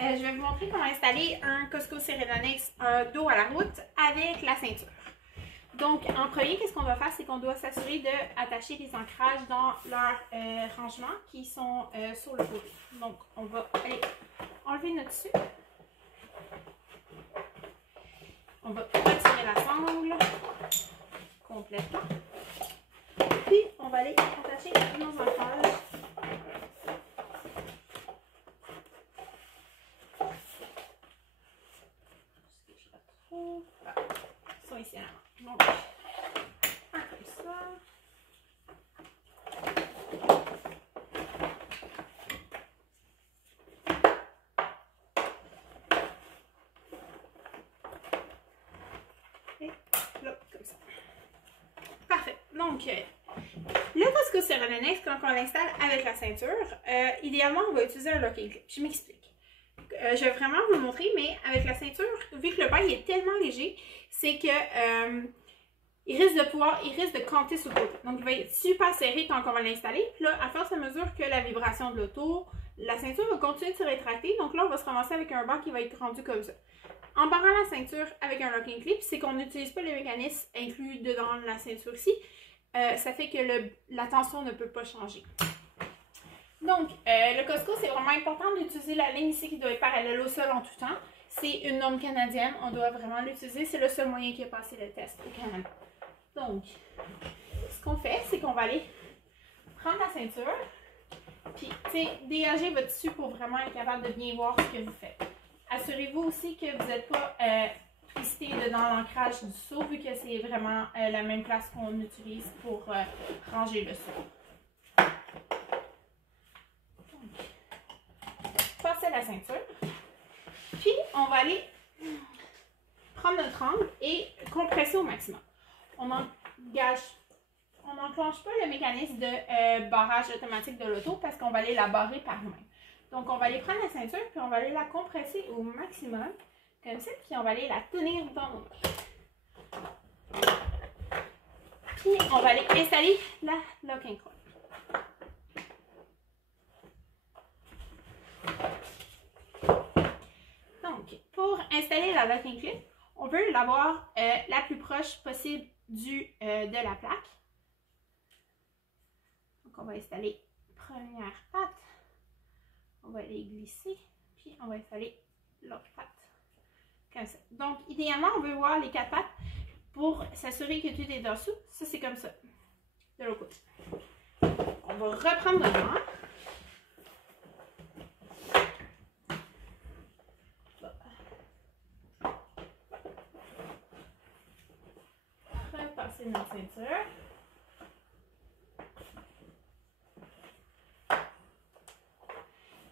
je vais vous montrer comment installer un Cosco Cerenanex dos à la route avec la ceinture. Donc, en premier, qu'est-ce qu'on va faire? C'est qu'on doit s'assurer d'attacher les ancrages dans leur rangement qui sont sur le côté. Donc, on va aller enlever notre dessus. On va retirer la sangle complètement. Puis, on va aller attacher nos ancrages. Voilà. Ils sont ici à la main. Donc, un comme ça. Et là, comme ça. Parfait. Donc, le Cosco Cerenanex, quand on l'installe avec la ceinture, idéalement, on va utiliser un locking clip. Je m'explique. Je vais vraiment vous le montrer, mais avec la ceinture, vu que le banc est tellement léger, c'est que il risque de canter sur le côté. Donc, il va être super serré quand on va l'installer. Puis là, à force à mesure que la vibration de l'auto, la ceinture va continuer de se rétracter. Donc là, on va se ramasser avec un banc qui va être rendu comme ça. En barrant la ceinture avec un locking clip, c'est qu'on n'utilise pas le mécanisme inclus dedans la ceinture ici. Ça fait que la tension ne peut pas changer. Donc, le Cosco, c'est vraiment important d'utiliser la ligne ici qui doit être parallèle au sol en tout temps. C'est une norme canadienne, on doit vraiment l'utiliser. C'est le seul moyen qui a passé le test au Canada. Donc, ce qu'on fait, c'est qu'on va aller prendre la ceinture, puis, dégager votre tissu pour vraiment être capable de bien voir ce que vous faites. Assurez-vous aussi que vous n'êtes pas twisté dans l'ancrage du seau, vu que c'est vraiment la même place qu'on utilise pour ranger le seau. Passez la ceinture. Puis, on va aller prendre notre angle et compresser au maximum. On n'enclenche pas le mécanisme de barrage automatique de l'auto parce qu'on va aller la barrer par nous-mêmes. Donc, on va aller prendre la ceinture puis on va aller la compresser au maximum, comme ça, puis on va aller la tenir dans nos mains. Puis, on va aller installer la locking clip. Pour installer la locking clip, on veut l'avoir la plus proche possible de la plaque. Donc, on va installer première patte. On va aller glisser, puis on va installer l'autre patte. Comme ça. Donc, idéalement, on veut voir les 4 pattes pour s'assurer que tout est dessous. Ça, c'est comme ça, de l'autre côté. On va reprendre le banc. Repasser notre ceinture.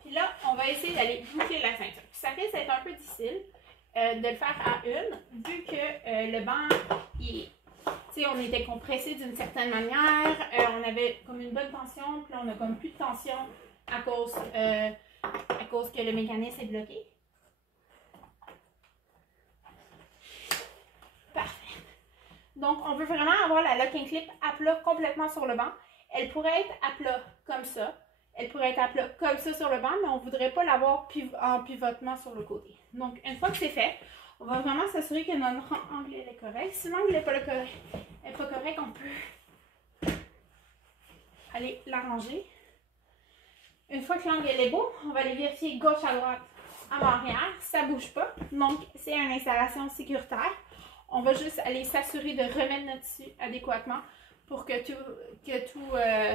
Puis là, on va essayer d'aller boucler la ceinture. Puis ça risque d'être un peu difficile de le faire à une, vu que le banc, on était compressé d'une certaine manière, on avait comme une bonne tension, puis là, on a comme plus de tension à cause que le mécanisme est bloqué. Parfait. Donc, on veut vraiment avoir la locking clip à plat complètement sur le banc. Elle pourrait être à plat comme ça. Elle pourrait être à plat comme ça sur le banc, mais on ne voudrait pas l'avoir en pivotement sur le côté. Donc, une fois que c'est fait, on va vraiment s'assurer que notre angle est correct. Si l'angle n'est pas correct, on peut aller l'arranger. Une fois que l'angle est beau, on va aller vérifier gauche à droite, avant arrière. Ça ne bouge pas. Donc, c'est une installation sécuritaire. On va juste aller s'assurer de remettre notre tissu adéquatement pour que tout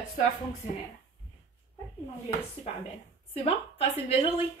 soit fonctionnel. L'angle est super belle. C'est bon? Passez une belle journée!